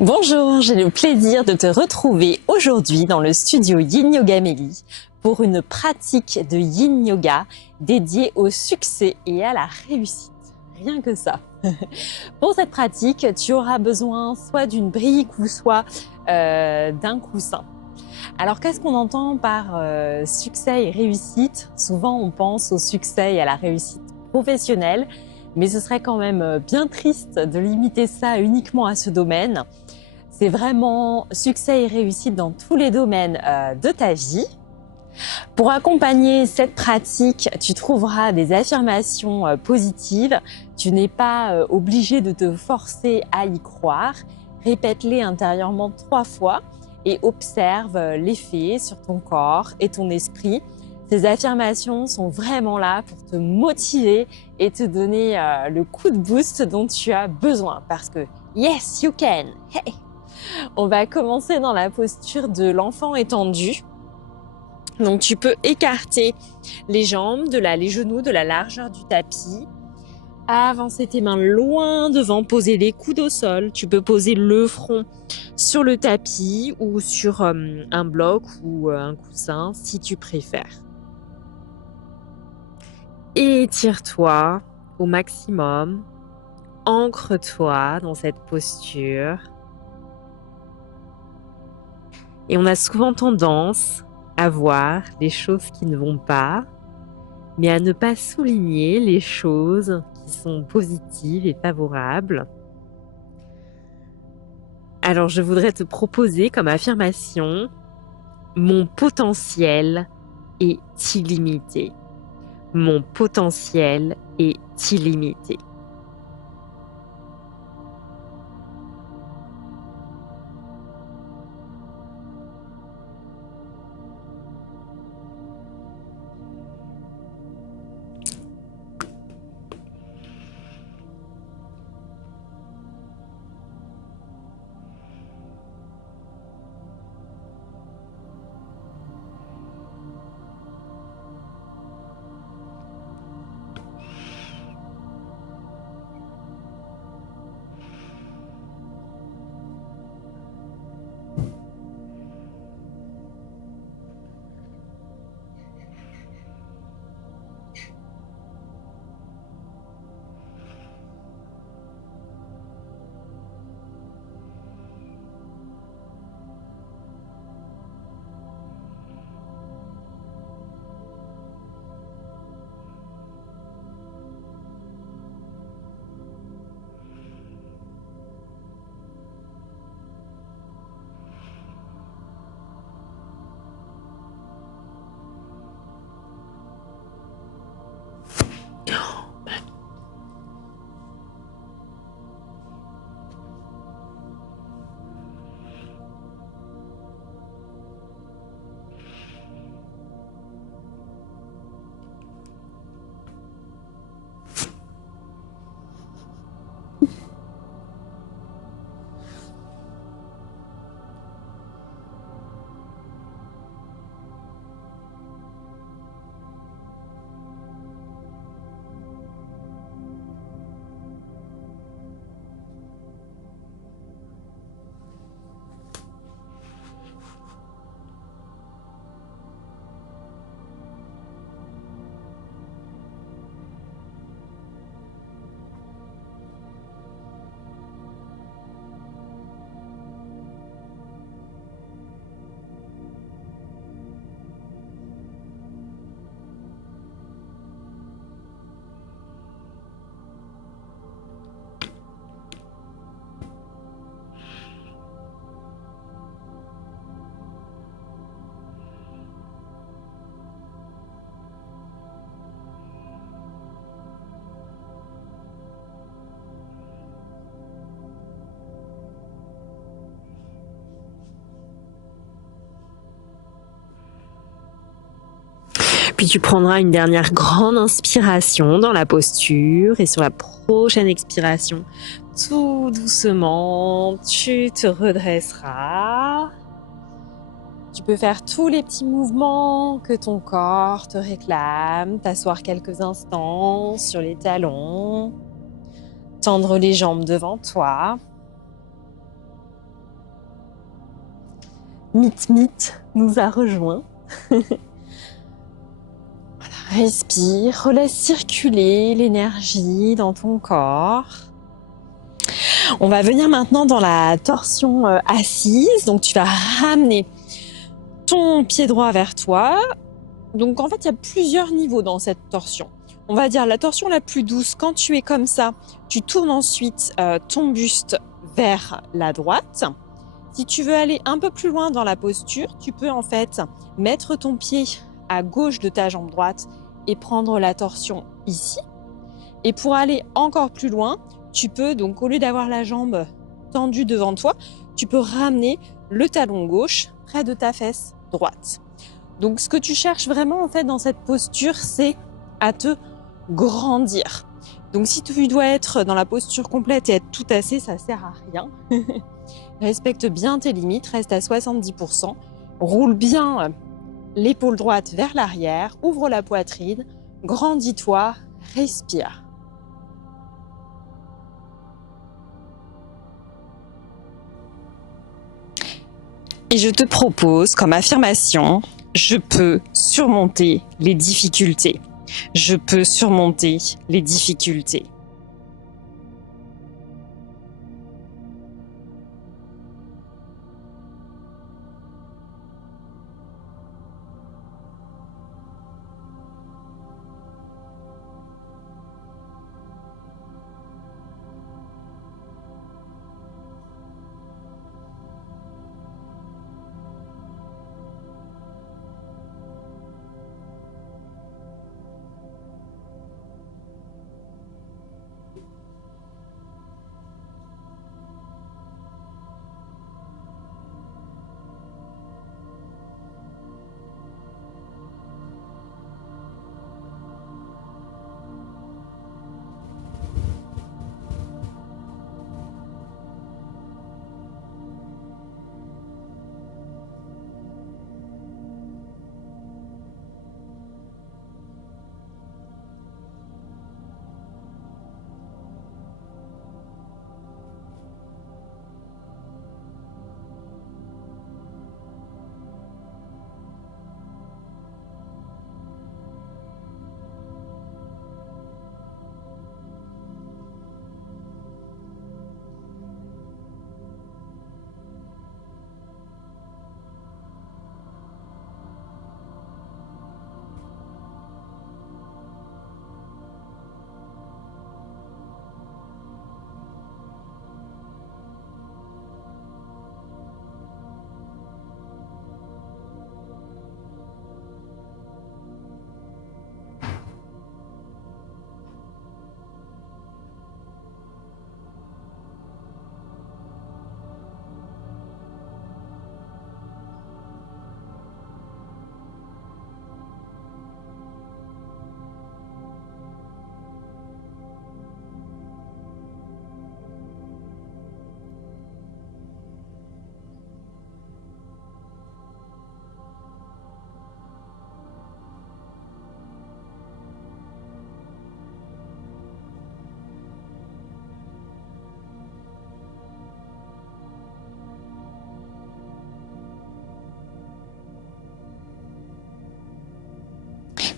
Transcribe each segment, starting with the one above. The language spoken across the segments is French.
Bonjour, j'ai le plaisir de te retrouver aujourd'hui dans le studio Yin Yoga Mélie pour une pratique de Yin Yoga dédiée au succès et à la réussite. Rien que ça. Pour cette pratique, tu auras besoin soit d'une brique ou soit d'un coussin. Alors qu'est-ce qu'on entend par succès et réussite? Souvent on pense au succès et à la réussite professionnelle, mais ce serait quand même bien triste de limiter ça uniquement à ce domaine. C'est vraiment succès et réussite dans tous les domaines de ta vie. Pour accompagner cette pratique, tu trouveras des affirmations positives. Tu n'es pas obligé de te forcer à y croire. Répète-les intérieurement 3 fois et observe l'effet sur ton corps et ton esprit. Ces affirmations sont vraiment là pour te motiver et te donner le coup de boost dont tu as besoin. Parce que yes, you can! Hey! On va commencer dans la posture de l'enfant étendu. Donc tu peux écarter les jambes, les genoux de la largeur du tapis. Avancer tes mains loin devant, poser les coudes au sol. Tu peux poser le front sur le tapis ou sur un bloc ou un coussin si tu préfères. Étire-toi au maximum. Ancre-toi dans cette posture. Et on a souvent tendance à voir les choses qui ne vont pas, mais à ne pas souligner les choses qui sont positives et favorables. Alors je voudrais te proposer comme affirmation, mon potentiel est illimité. Mon potentiel est illimité. Puis tu prendras une dernière grande inspiration dans la posture et sur la prochaine expiration, tout doucement, tu te redresseras. Tu peux faire tous les petits mouvements que ton corps te réclame, t'asseoir quelques instants sur les talons, tendre les jambes devant toi. Mythe nous a rejoint. Respire, relaisse circuler l'énergie dans ton corps. On va venir maintenant dans la torsion assise. Donc tu vas ramener ton pied droit vers toi. Donc en fait, il y a plusieurs niveaux dans cette torsion. On va dire la torsion la plus douce, quand tu es comme ça, tu tournes ensuite ton buste vers la droite. Si tu veux aller un peu plus loin dans la posture, tu peux en fait mettre ton pied à gauche de ta jambe droite et prendre la torsion ici. Et pour aller encore plus loin, tu peux donc au lieu d'avoir la jambe tendue devant toi, tu peux ramener le talon gauche près de ta fesse droite. Donc ce que tu cherches vraiment en fait dans cette posture, c'est à te grandir. Donc si tu dois être dans la posture complète et être tout tassé, ça sert à rien. Respecte bien tes limites, reste à 70%, roule bien l'épaule droite vers l'arrière, ouvre la poitrine, grandis-toi, respire. Et je te propose comme affirmation, je peux surmonter les difficultés. Je peux surmonter les difficultés.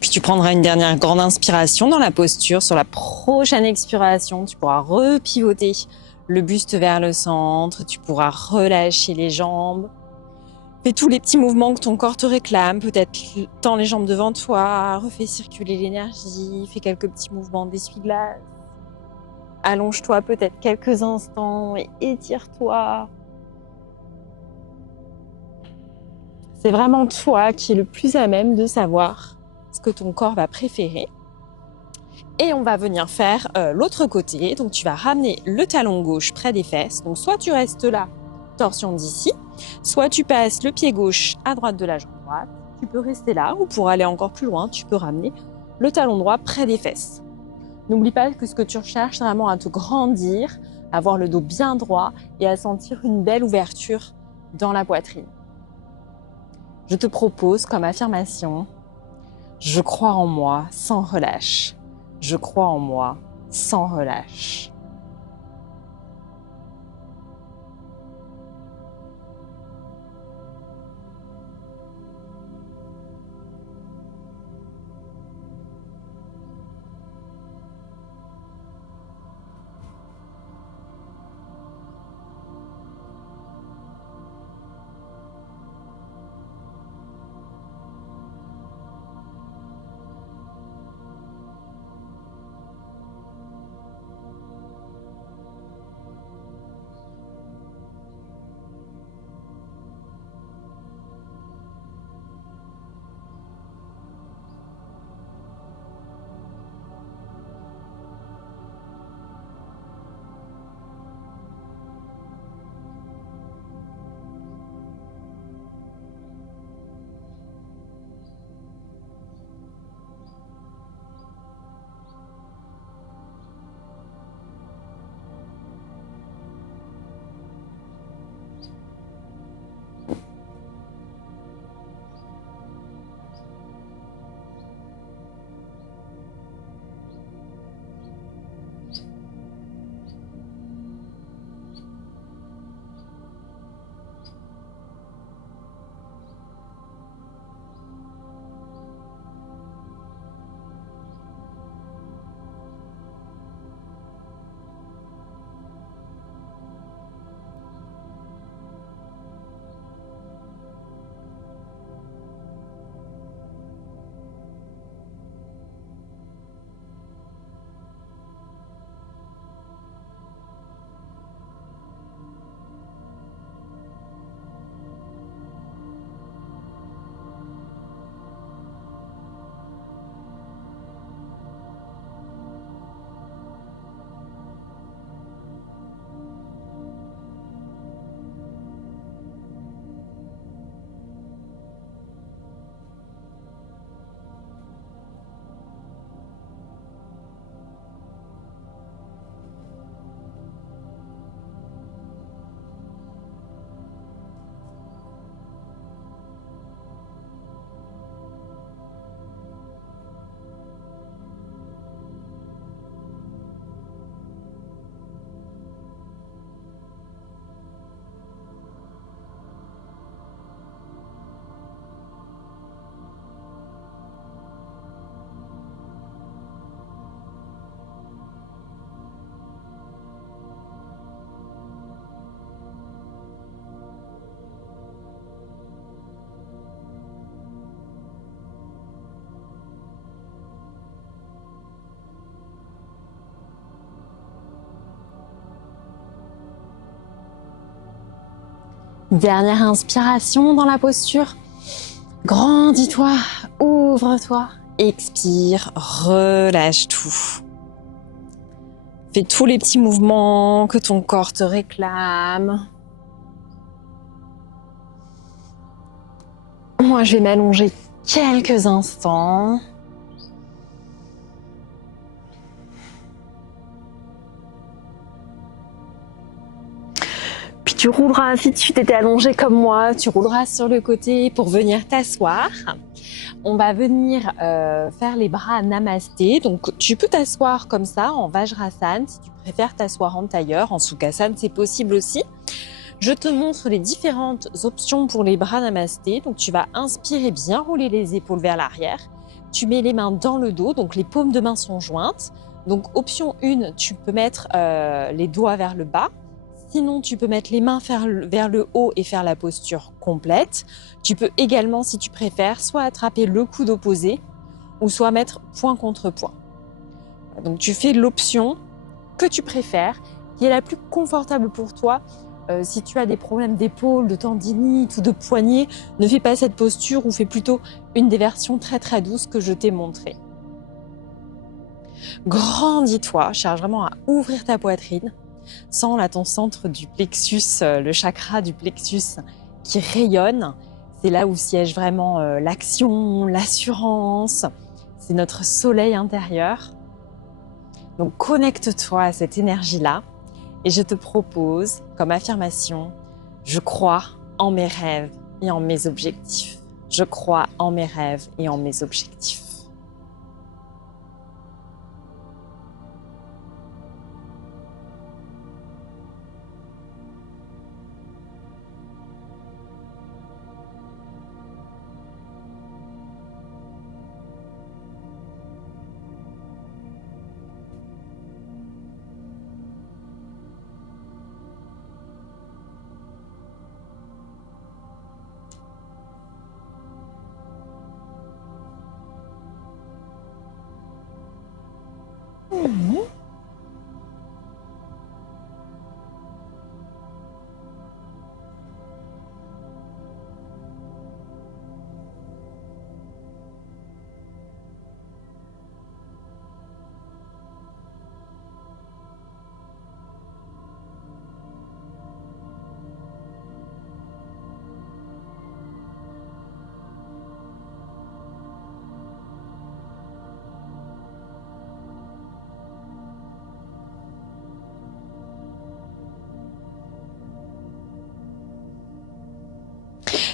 Puis tu prendras une dernière grande inspiration dans la posture. Sur la prochaine expiration, tu pourras repivoter le buste vers le centre. Tu pourras relâcher les jambes. Fais tous les petits mouvements que ton corps te réclame. Peut-être tends les jambes devant toi, refais circuler l'énergie, fais quelques petits mouvements d'essuie-glace. Allonge-toi peut-être quelques instants et étire-toi. C'est vraiment toi qui es le plus à même de savoir ce que ton corps va préférer. Et on va venir faire l'autre côté. Donc tu vas ramener le talon gauche près des fesses. Donc soit tu restes là, torsion d'ici, soit tu passes le pied gauche à droite de la jambe droite. Tu peux rester là ou pour aller encore plus loin, tu peux ramener le talon droit près des fesses. N'oublie pas que ce que tu recherches, c'est vraiment à te grandir, à avoir le dos bien droit et à sentir une belle ouverture dans la poitrine. Je te propose comme affirmation, je crois en moi sans relâche. Je crois en moi sans relâche. Dernière inspiration dans la posture. Grandis-toi, ouvre-toi. Expire, relâche tout. Fais tous les petits mouvements que ton corps te réclame. Moi, je vais m'allonger quelques instants. Puis tu rouleras, si tu t'étais allongé comme moi, tu rouleras sur le côté pour venir t'asseoir. On va venir faire les bras namasté. Donc tu peux t'asseoir comme ça en Vajrasana. Si tu préfères t'asseoir en tailleur, en Sukhasana, c'est possible aussi. Je te montre les différentes options pour les bras namasté. Donc tu vas inspirer, bien rouler les épaules vers l'arrière. Tu mets les mains dans le dos, donc les paumes de main sont jointes. Donc option 1, tu peux mettre les doigts vers le bas. Sinon, tu peux mettre les mains vers le haut et faire la posture complète. Tu peux également, si tu préfères, soit attraper le coude opposé ou soit mettre point contre point. Donc tu fais l'option que tu préfères, qui est la plus confortable pour toi. Si tu as des problèmes d'épaule, de tendinite ou de poignet, ne fais pas cette posture ou fais plutôt une des versions très très douces que je t'ai montrées. Grandis-toi, cherche vraiment à ouvrir ta poitrine. Sens là ton centre du plexus, le chakra du plexus qui rayonne. C'est là où siège vraiment l'action, l'assurance. C'est notre soleil intérieur. Donc connecte-toi à cette énergie-là. Et je te propose, comme affirmation, je crois en mes rêves et en mes objectifs. Je crois en mes rêves et en mes objectifs.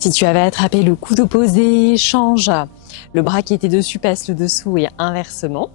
Si tu avais attrapé le coude opposé, change. Le bras qui était dessus passe le dessous et inversement.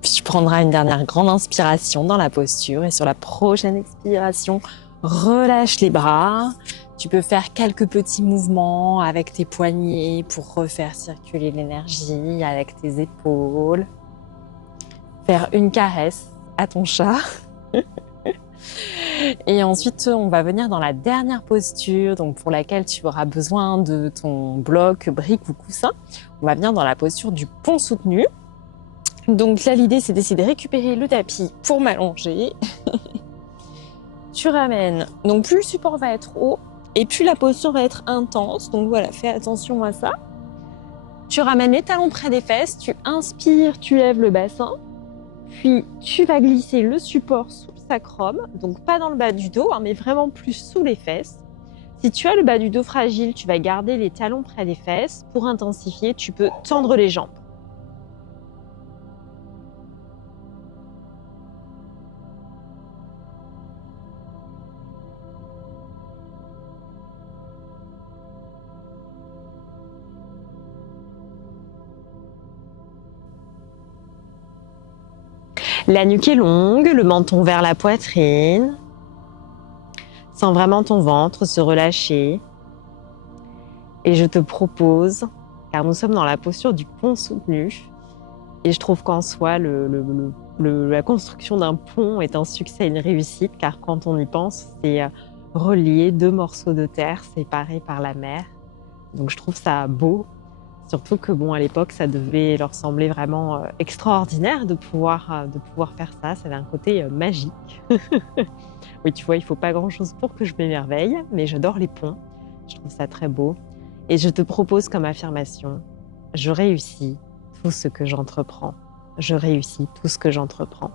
Puis tu prendras une dernière grande inspiration dans la posture et sur la prochaine expiration, relâche les bras. Tu peux faire quelques petits mouvements avec tes poignets pour refaire circuler l'énergie avec tes épaules. Faire une caresse à ton chat. Et ensuite, on va venir dans la dernière posture, donc pour laquelle tu auras besoin de ton bloc, brique ou coussin. On va venir dans la posture du pont soutenu. Donc là, l'idée, c'est d'essayer de récupérer le tapis pour m'allonger. Tu ramènes, donc plus le support va être haut et plus la posture va être intense. Donc voilà, fais attention à ça. Tu ramènes les talons près des fesses, tu inspires, tu lèves le bassin. Puis tu vas glisser le support sous le sacrum, donc pas dans le bas du dos, hein, mais vraiment plus sous les fesses. Si tu as le bas du dos fragile, tu vas garder les talons près des fesses. Pour intensifier, tu peux tendre les jambes. La nuque est longue, le menton vers la poitrine. Sens vraiment ton ventre se relâcher. Et je te propose, car nous sommes dans la posture du pont soutenu, et je trouve qu'en soi, la construction d'un pont est un succès et une réussite, car quand on y pense, c'est relier deux morceaux de terre séparés par la mer. Donc je trouve ça beau, surtout que bon, à l'époque, ça devait leur sembler vraiment extraordinaire de pouvoir faire ça. Ça avait un côté magique. Oui, tu vois, il faut pas grand-chose pour que je m'émerveille, mais j'adore les ponts. Je trouve ça très beau. Et je te propose comme affirmation, je réussis tout ce que j'entreprends. Je réussis tout ce que j'entreprends.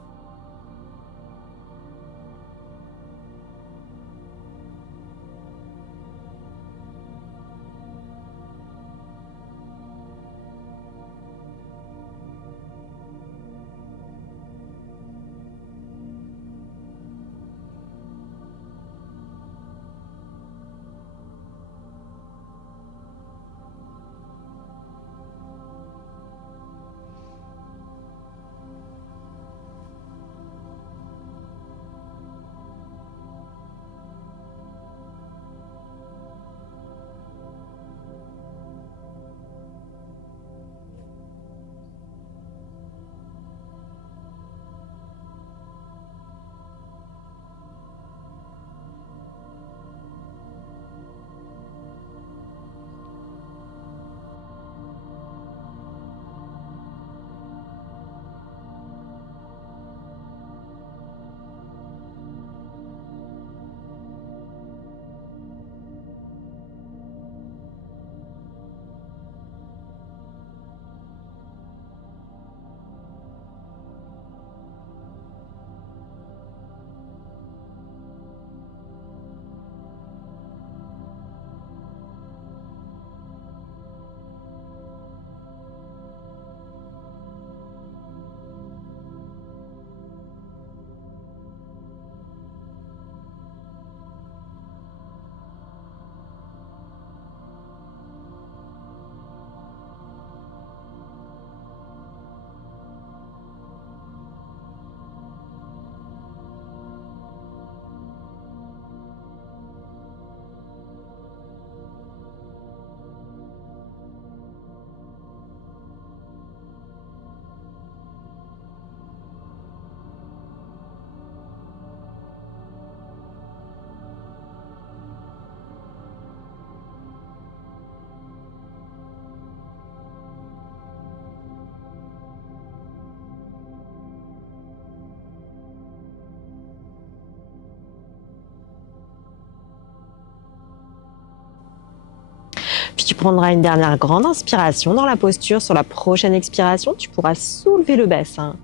Puis tu prendras une dernière grande inspiration dans la posture. Sur la prochaine expiration, tu pourras soulever le bassin,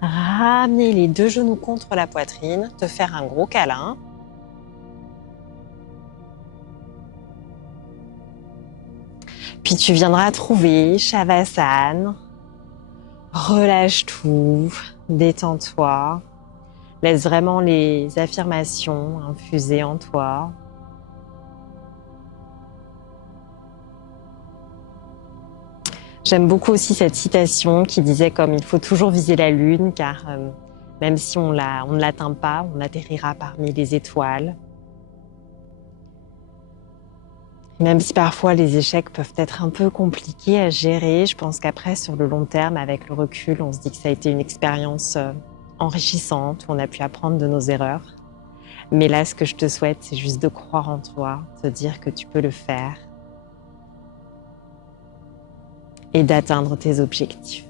ramener les deux genoux contre la poitrine, te faire un gros câlin. Puis tu viendras trouver Shavasana. Relâche tout, détends-toi. Laisse vraiment les affirmations infuser en toi. J'aime beaucoup aussi cette citation qui disait comme il faut toujours viser la lune car même si on ne l'atteint pas, on atterrira parmi les étoiles. Même si parfois les échecs peuvent être un peu compliqués à gérer, je pense qu'après sur le long terme, avec le recul, on se dit que ça a été une expérience enrichissante où on a pu apprendre de nos erreurs. Mais là, ce que je te souhaite, c'est juste de croire en toi, te dire que tu peux le faire et d'atteindre tes objectifs.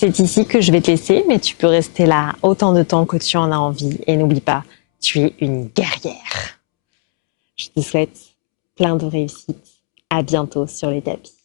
C'est ici que je vais te laisser, mais tu peux rester là autant de temps que tu en as envie. Et n'oublie pas, tu es une guerrière. Je te souhaite plein de réussite. À bientôt sur les tapis.